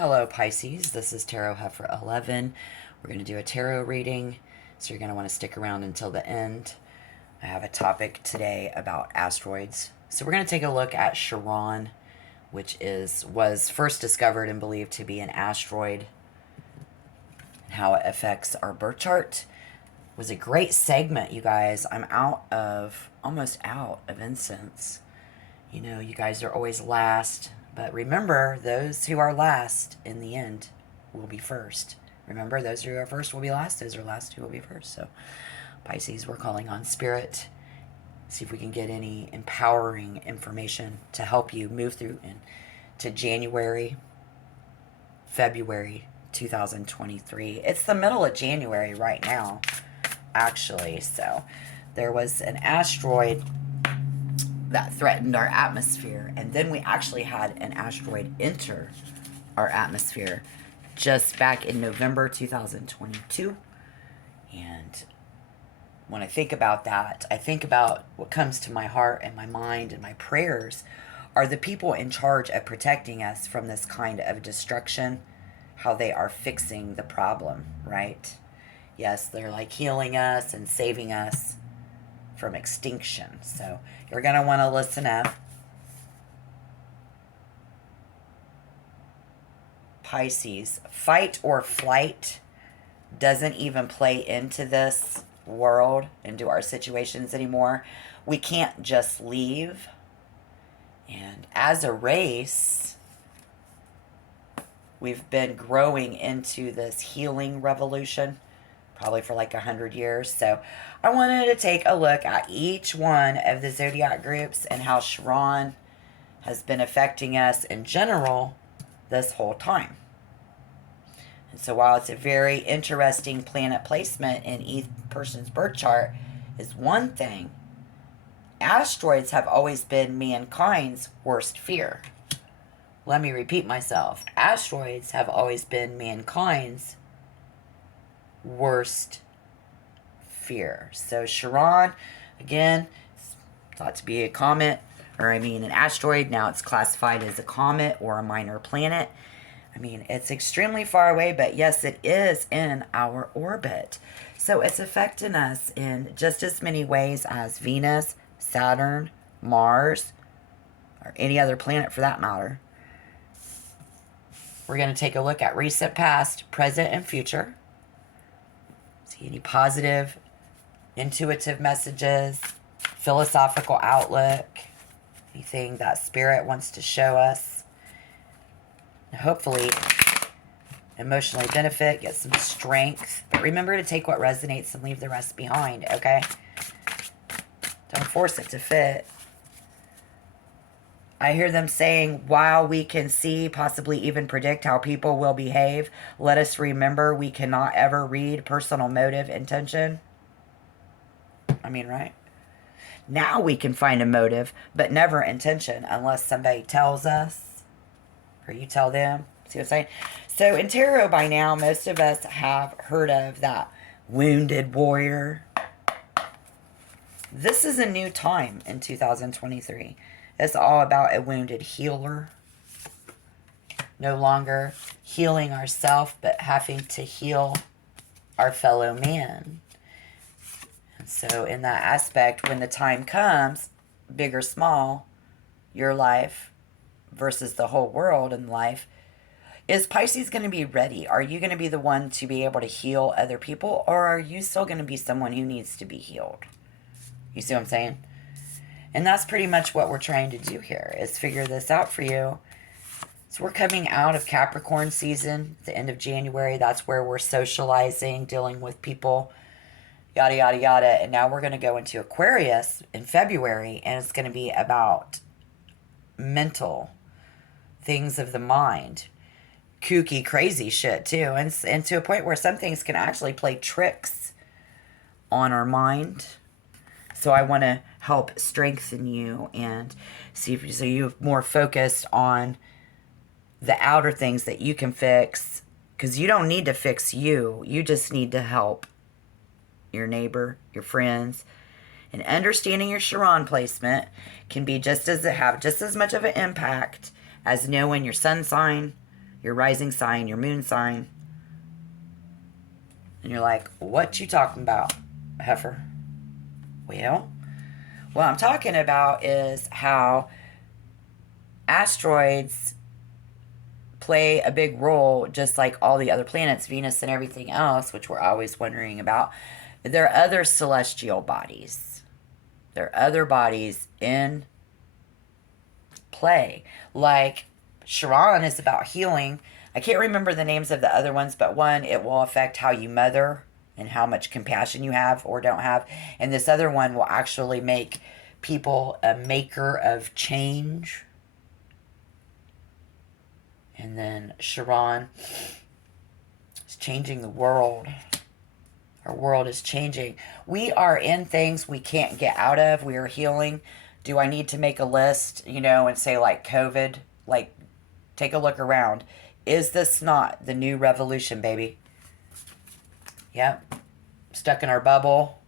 Hello, Pisces. This is Tarot Heifer 11. We're going to do a tarot reading, so you're going to want to stick around until the end. I have a topic today about asteroids. So we're going to take a look at Chiron, which was first discovered and believed to be an asteroid, and how it affects our birth chart. It was a great segment, you guys. I'm almost out of incense. You know, you guys are always last. But remember, those who are last in the end will be first. Remember, those who are first will be last. Those who are last who will be first. So, Pisces, we're calling on Spirit. See if we can get any empowering information to help you move through into January, February 2023. It's the middle of January right now, actually. So, there was an asteroid that threatened our atmosphere, and then we actually had an asteroid enter our atmosphere just back in November 2022. And when I think about that, I think about what comes to my heart and my mind, and my prayers are the people in charge of protecting us from this kind of destruction, how they are fixing the problem, right? Yes, they're like healing us and saving us from extinction. So you're going to want to listen up. Pisces, fight or flight doesn't even play into this world, into our situations anymore. We can't just leave. And as a race, we've been growing into this healing revolution, probably for like 100 years. So I wanted to take a look at each one of the zodiac groups and how Chiron has been affecting us in general this whole time. And so while it's a very interesting planet placement in each person's birth chart is one thing, asteroids have always been mankind's worst fear. Let me repeat myself. Asteroids have always been mankind's worst fear. So Chiron, again, it's thought to be a comet, an asteroid. Now it's classified as a comet or a minor planet. I mean, it's extremely far away, but yes, it is in our orbit. So it's affecting us in just as many ways as Venus, Saturn, Mars, or any other planet for that matter. We're going to take a look at recent, past, present, and future. See any positive, intuitive messages, philosophical outlook, anything that Spirit wants to show us. And hopefully, emotionally benefit, get some strength. But remember to take what resonates and leave the rest behind, okay? Don't force it to fit. I hear them saying, while we can see, possibly even predict how people will behave, let us remember we cannot ever read personal motive, intention. Right? Now we can find a motive, but never intention unless somebody tells us or you tell them. See what I'm saying? So in tarot by now, most of us have heard of that wounded warrior. This is a new time in 2023. It's all about a wounded healer. No longer healing ourselves, but having to heal our fellow man. And so in that aspect, when the time comes, big or small, your life versus the whole world in life, is Pisces going to be ready? Are you going to be the one to be able to heal other people? Or are you still going to be someone who needs to be healed? You see what I'm saying? And that's pretty much what we're trying to do here, is figure this out for you. So we're coming out of Capricorn season, the end of January. That's where we're socializing, dealing with people, yada, yada, yada. And now we're going to go into Aquarius in February, and it's going to be about mental things of the mind. Kooky, crazy shit, too. And to a point where some things can actually play tricks on our mind. So I want to help strengthen you and see if so you're more focused on the outer things that you can fix, because you don't need to fix you. You just need to help your neighbor, your friends. And understanding your Chiron placement can be just as much of an impact as knowing your sun sign, your rising sign, your moon sign. And you're like, what you talking about, heifer? Well, what I'm talking about is how asteroids play a big role, just like all the other planets, Venus and everything else, which we're always wondering about. There are other celestial bodies. There are other bodies in play. Like Chiron is about healing. I can't remember the names of the other ones, but one, it will affect how you mother and how much compassion you have or don't have. And this other one will actually make people a maker of change. And then Chiron is changing the world. Our world is changing. We are in things we can't get out of. We are healing. Do I need to make a list, and say like COVID? Like, take a look around. Is this not the new revolution, baby? Yep. Stuck in our bubble.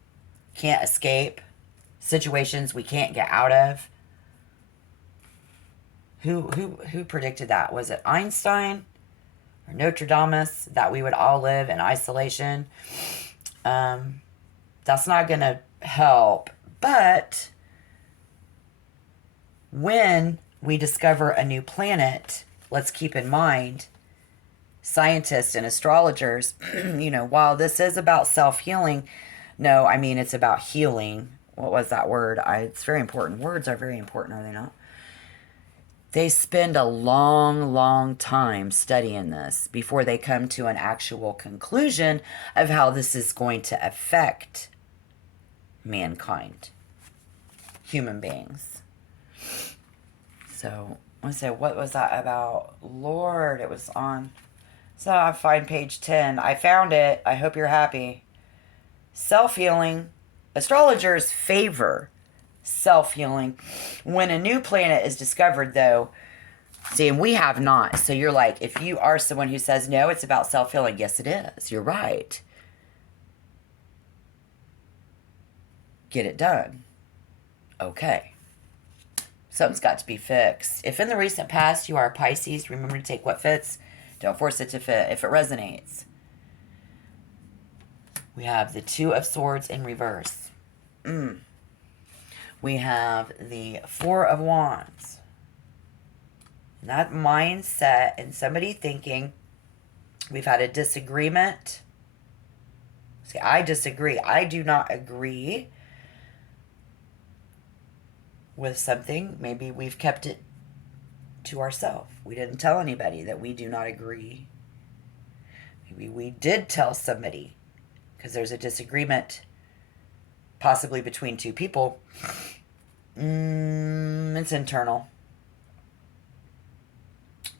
Can't escape. Situations we can't get out of. Who predicted that? Was it Einstein or Notre Dame that we would all live in isolation? That's not going to help. But when we discover a new planet, let's keep in mind, scientists and astrologers, while this is about self-healing, no, I mean, it's about healing. What was that word? It's very important. Words are very important, are they not? They spend a long, long time studying this before they come to an actual conclusion of how this is going to affect mankind, human beings. So, let's say, what was that about? Lord, it was on. So, I find page 10. I found it. I hope you're happy. Self-healing. Astrologers favor self-healing. When a new planet is discovered, though, see, and we have not. So you're like, if you are someone who says, no, it's about self-healing. Yes, it is. You're right. Get it done. Okay. Something's got to be fixed. If in the recent past you are a Pisces, remember to take what fits. Don't force it to fit if it resonates. We have the Two of Swords in reverse. We have the Four of Wands. And that mindset and somebody thinking we've had a disagreement. See, I disagree. I do not agree with something. Maybe we've kept it to ourselves. We didn't tell anybody that we do not agree. Maybe we did tell somebody because there's a disagreement possibly between two people. It's internal.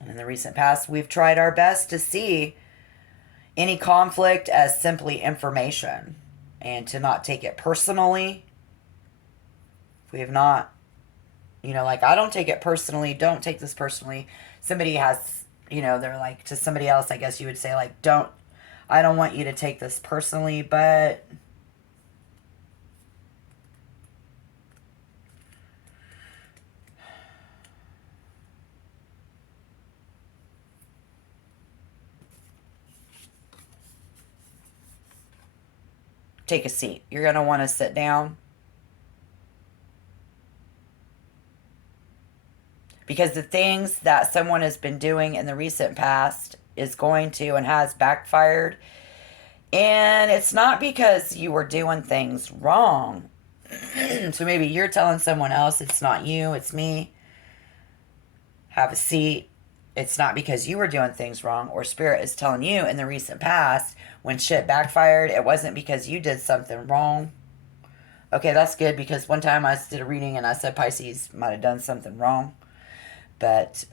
And in the recent past, we've tried our best to see any conflict as simply information and to not take it personally. We have not, like, I don't take it personally. Don't take this personally. Somebody has, they're like, to somebody else, I guess you would say, like, I don't want you to take this personally, but take a seat. You're going to want to sit down. Because the things that someone has been doing in the recent past is going to and has backfired. And it's not because you were doing things wrong. So maybe you're telling someone else it's not you, it's me. Have a seat. It's not because you were doing things wrong, or Spirit is telling you in the recent past when shit backfired, it wasn't because you did something wrong. Okay, that's good, because one time I did a reading and I said Pisces might have done something wrong. But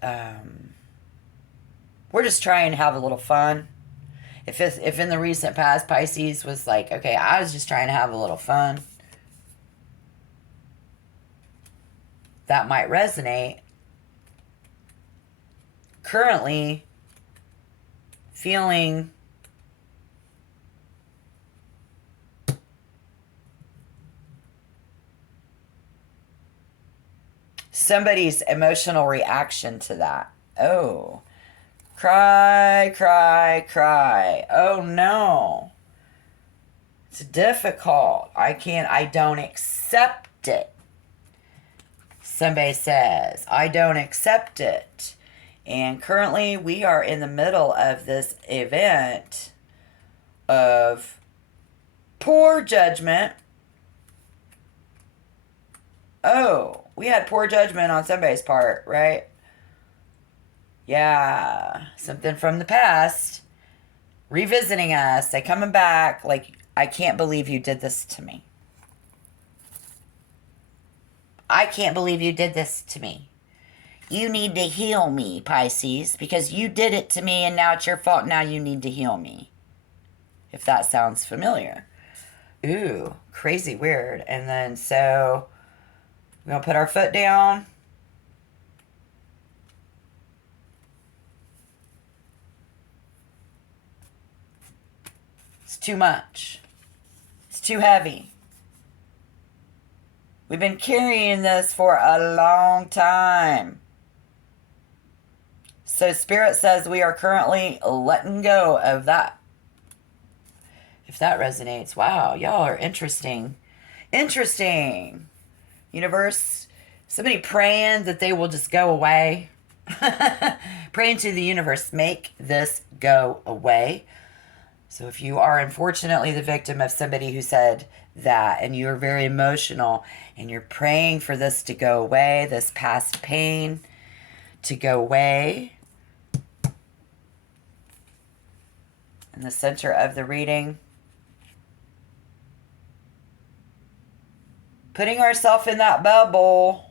we're just trying to have a little fun. If in the recent past Pisces was like, okay, I was just trying to have a little fun, that might resonate. Currently, feeling somebody's emotional reaction to that. Oh, Cry, cry, cry. Oh no. It's difficult. I don't accept it. Somebody says, I don't accept it. And currently we are in the middle of this event of poor judgment. Oh, we had poor judgment on somebody's part, right? Yeah, something from the past revisiting us. They coming back like, I can't believe you did this to me. I can't believe you did this to me. You need to heal me, Pisces, because you did it to me and now it's your fault. Now you need to heal me. If that sounds familiar. Ooh, crazy weird. And then so we're going to put our foot down. It's too much. It's too heavy. We've been carrying this for a long time. So Spirit says we are currently letting go of that. If that resonates, wow, y'all are interesting. Interesting. Universe, somebody praying that they will just go away. Praying to the universe, make this go away. So if you are unfortunately the victim of somebody who said that and you're very emotional and you're praying for this to go away, this past pain to go away, in the center of the reading, putting ourselves in that bubble,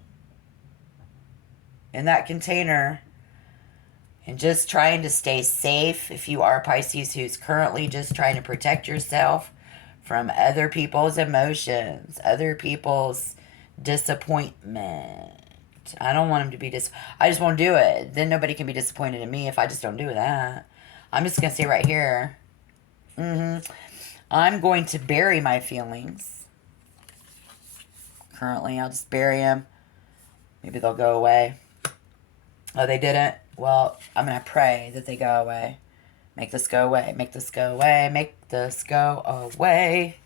in that container, and just trying to stay safe. If you are Pisces who's currently just trying to protect yourself from other people's emotions, other people's disappointment. I don't want them to be I just won't do it. Then nobody can be disappointed in me if I just don't do that. I'm just going to stay right here. I'm going to bury my feelings. Currently, I'll just bury them. Maybe they'll go away. Oh, they didn't? Well, I'm going to pray that they go away. Make this go away. Make this go away. Make this go away.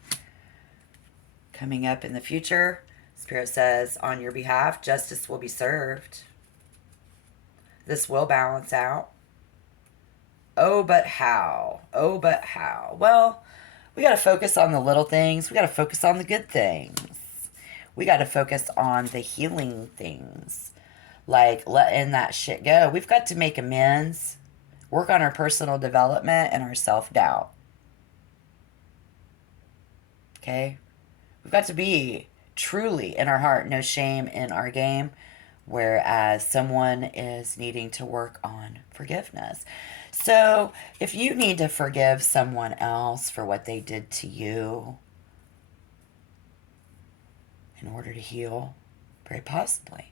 Coming up in the future, Spirit says, on your behalf, justice will be served. This will balance out. Oh, but how? Oh, but how? Well, we got to focus on the little things. We got to focus on the good things. We got to focus on the healing things. Like letting that shit go. We've got to make amends. Work on our personal development and our self-doubt. Okay? We've got to be truly in our heart, no shame in our game. Whereas someone is needing to work on forgiveness. So if you need to forgive someone else for what they did to you in order to heal, very possibly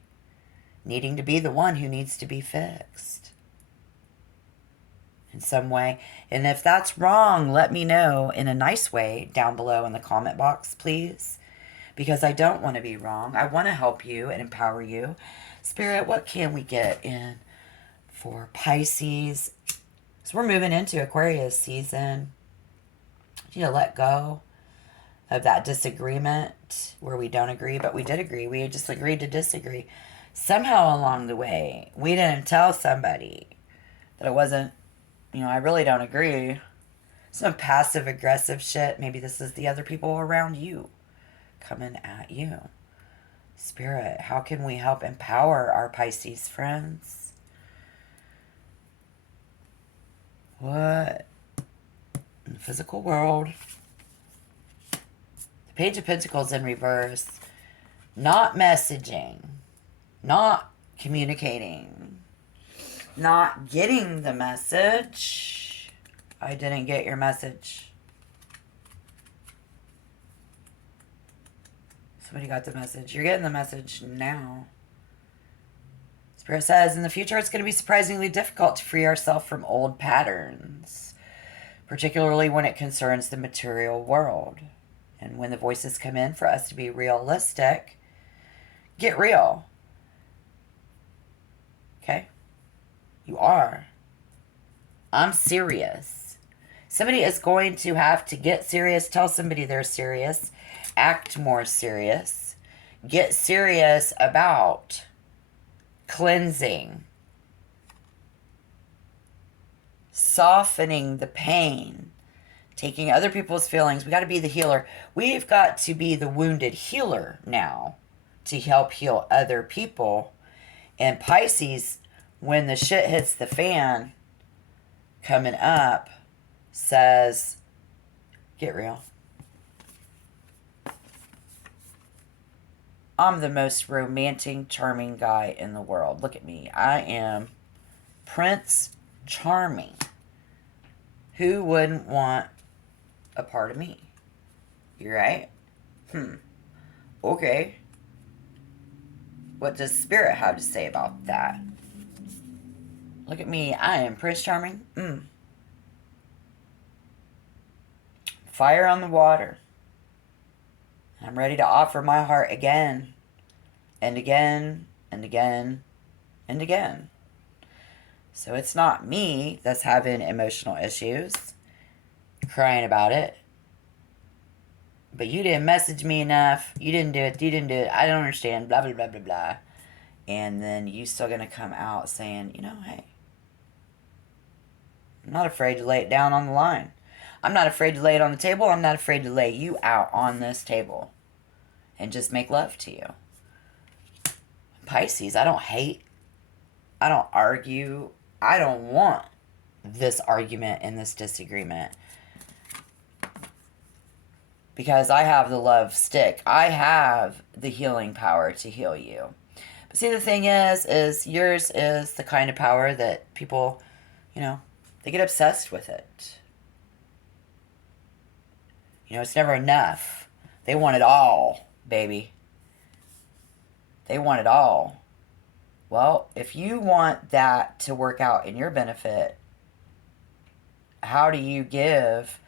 needing to be the one who needs to be fixed in some way. And if that's wrong, let me know in a nice way down below in the comment box, please. Because I don't want to be wrong. I want to help you and empower you. Spirit, what can we get in for Pisces? So we're moving into Aquarius season. You know, let go of that disagreement where we don't agree, but we did agree. We just agreed to disagree. Somehow along the way, we didn't tell somebody that it wasn't, I really don't agree. Some passive aggressive shit. Maybe this is the other people around you coming at you. Spirit, how can we help empower our Pisces friends? What? In the physical world. The Page of Pentacles in reverse. Not messaging. Not communicating. Not getting the message. I didn't get your message. Somebody got the message. You're getting the message now. Spirit says, in the future, it's going to be surprisingly difficult to free ourselves from old patterns, particularly when it concerns the material world. And when the voices come in for us to be realistic, get real. Okay? You are. I'm serious. Somebody is going to have to get serious, tell somebody they're serious, act more serious, get serious about cleansing, softening the pain, taking other people's feelings. We got to be the healer. We've got to be the wounded healer now to help heal other people. And Pisces, when the shit hits the fan coming up, says, get real. I'm the most romantic, charming guy in the world. Look at me. I am Prince Charming. Who wouldn't want a part of me? You're right? Okay. What does Spirit have to say about that? Look at me. I am Prince Charming. Fire on the water. I'm ready to offer my heart again and again and again and again. So it's not me that's having emotional issues, crying about it. But you didn't message me enough. You didn't do it. You didn't do it. I don't understand. Blah, blah, blah, blah, blah. And then you still going to come out saying, you know, hey, I'm not afraid to lay it down on the line. I'm not afraid to lay it on the table. I'm not afraid to lay you out on this table and just make love to you. Pisces, I don't hate. I don't argue. I don't want this argument and this disagreement. Because I have the love stick. I have the healing power to heal you. But see, the thing is yours is the kind of power that people, you know, they get obsessed with it. You know, it's never enough. They want it all, baby. They want it all. Well, if you want that to work out in your benefit, how do you give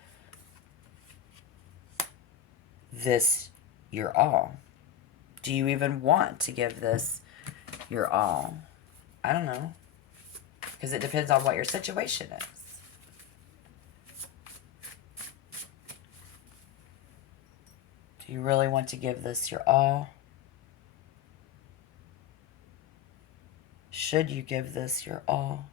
this your all? Do you even want to give this your all? I don't know. Because it depends on what your situation is. Do you really want to give this your all? Should you give this your all?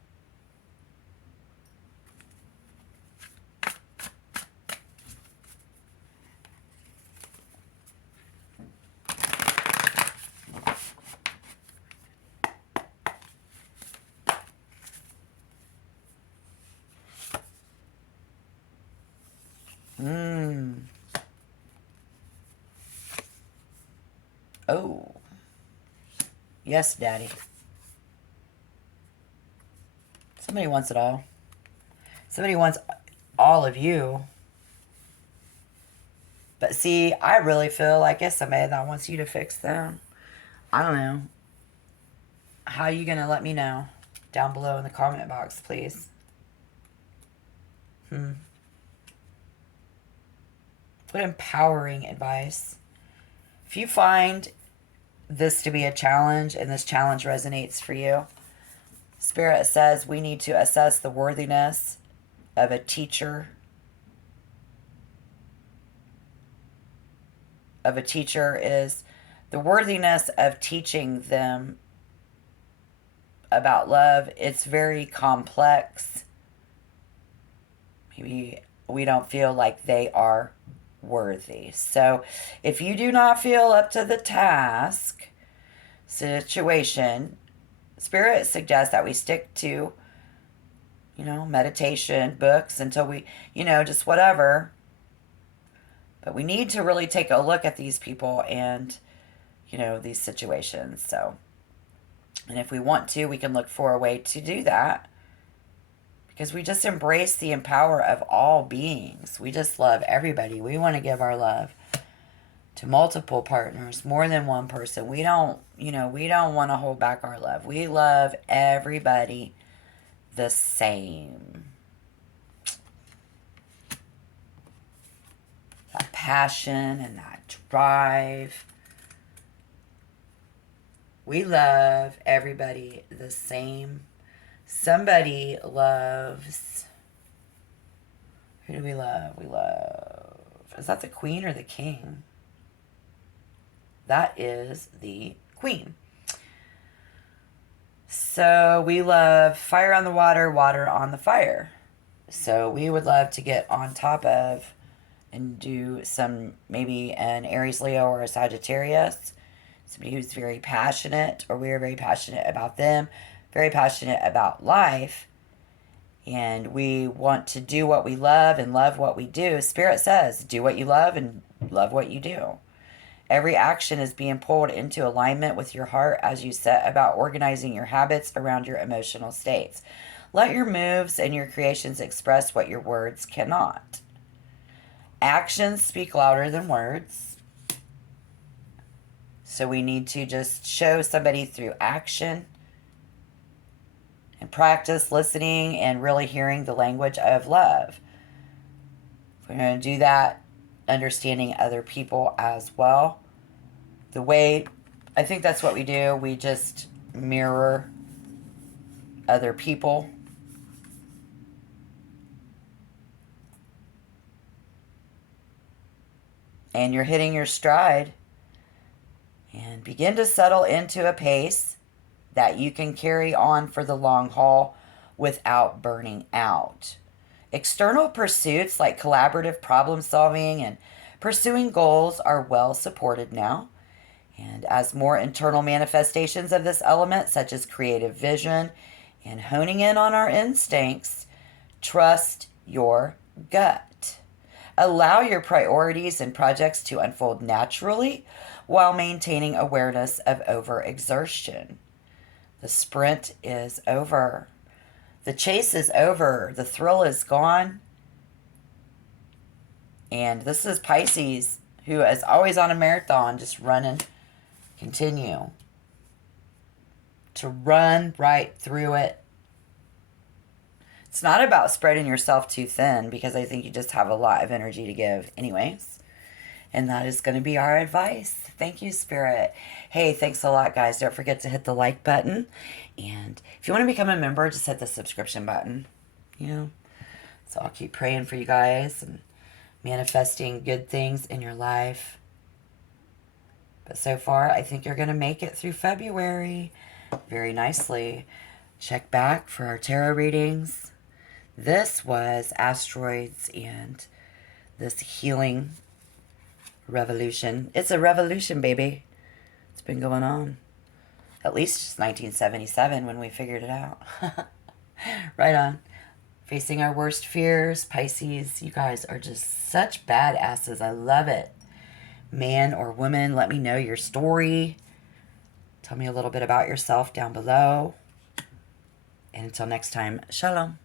Oh. Yes, Daddy. Somebody wants it all. Somebody wants all of you. But see, I really feel like it's somebody that wants you to fix them. I don't know. How are you going to let me know? Down below in the comment box, please. What empowering advice. If you find this to be a challenge and this challenge resonates for you, Spirit says we need to assess the worthiness of a teacher. Of a teacher is the worthiness of teaching them about love. It's very complex. Maybe we don't feel like they are worthy. So if you do not feel up to the task situation, Spirit suggests that we stick to, you know, meditation, books until we, you know, just whatever. But we need to really take a look at these people and, you know, these situations. So, and if we want to, we can look for a way to do that. Because we just embrace the empower of all beings. We just love everybody. We want to give our love to multiple partners, more than one person. We don't, you know, we don't want to hold back our love. We love everybody the same. That passion and that drive. We love everybody the same. Somebody loves... Who do we love? We love... Is that the queen or the king? That is the queen. So we love fire on the water, water on the fire. So we would love to get on top of and do some, maybe an Aries, Leo, or a Sagittarius. Somebody who's very passionate, or we are very passionate about them, very passionate about life. And we want to do what we love and love what we do. Spirit says, do what you love and love what you do. Every action is being pulled into alignment with your heart as you set about organizing your habits around your emotional states. Let your moves and your creations express what your words cannot. Actions speak louder than words. So we need to just show somebody through action and practice listening and really hearing the language of love. We're going to do that, understanding other people as well. The way, I think that's what we do. We just mirror other people. And you're hitting your stride. And begin to settle into a pace that you can carry on for the long haul without burning out. External pursuits like collaborative problem solving and pursuing goals are well supported now. And as more internal manifestations of this element, such as creative vision and honing in on our instincts, trust your gut. Allow your priorities and projects to unfold naturally while maintaining awareness of overexertion. The sprint is over. The chase is over. The thrill is gone. And this is Pisces, who is always on a marathon, just running. Continue to run right through it. It's not about spreading yourself too thin, because I think you just have a lot of energy to give anyways. And that is going to be our advice. Thank you, Spirit. Hey, thanks a lot, guys. Don't forget to hit the like button. And if you want to become a member, just hit the subscription button. So I'll keep praying for you guys and manifesting good things in your life. But so far, I think you're going to make it through February very nicely. Check back for our tarot readings. This was Asteroids and this healing revolution. It's a revolution, baby. It's been going on. At least since 1977 when we figured it out. Right on. Facing our worst fears. Pisces, you guys are just such badasses. I love it. Man or woman, let me know your story. Tell me a little bit about yourself down below. And until next time, shalom.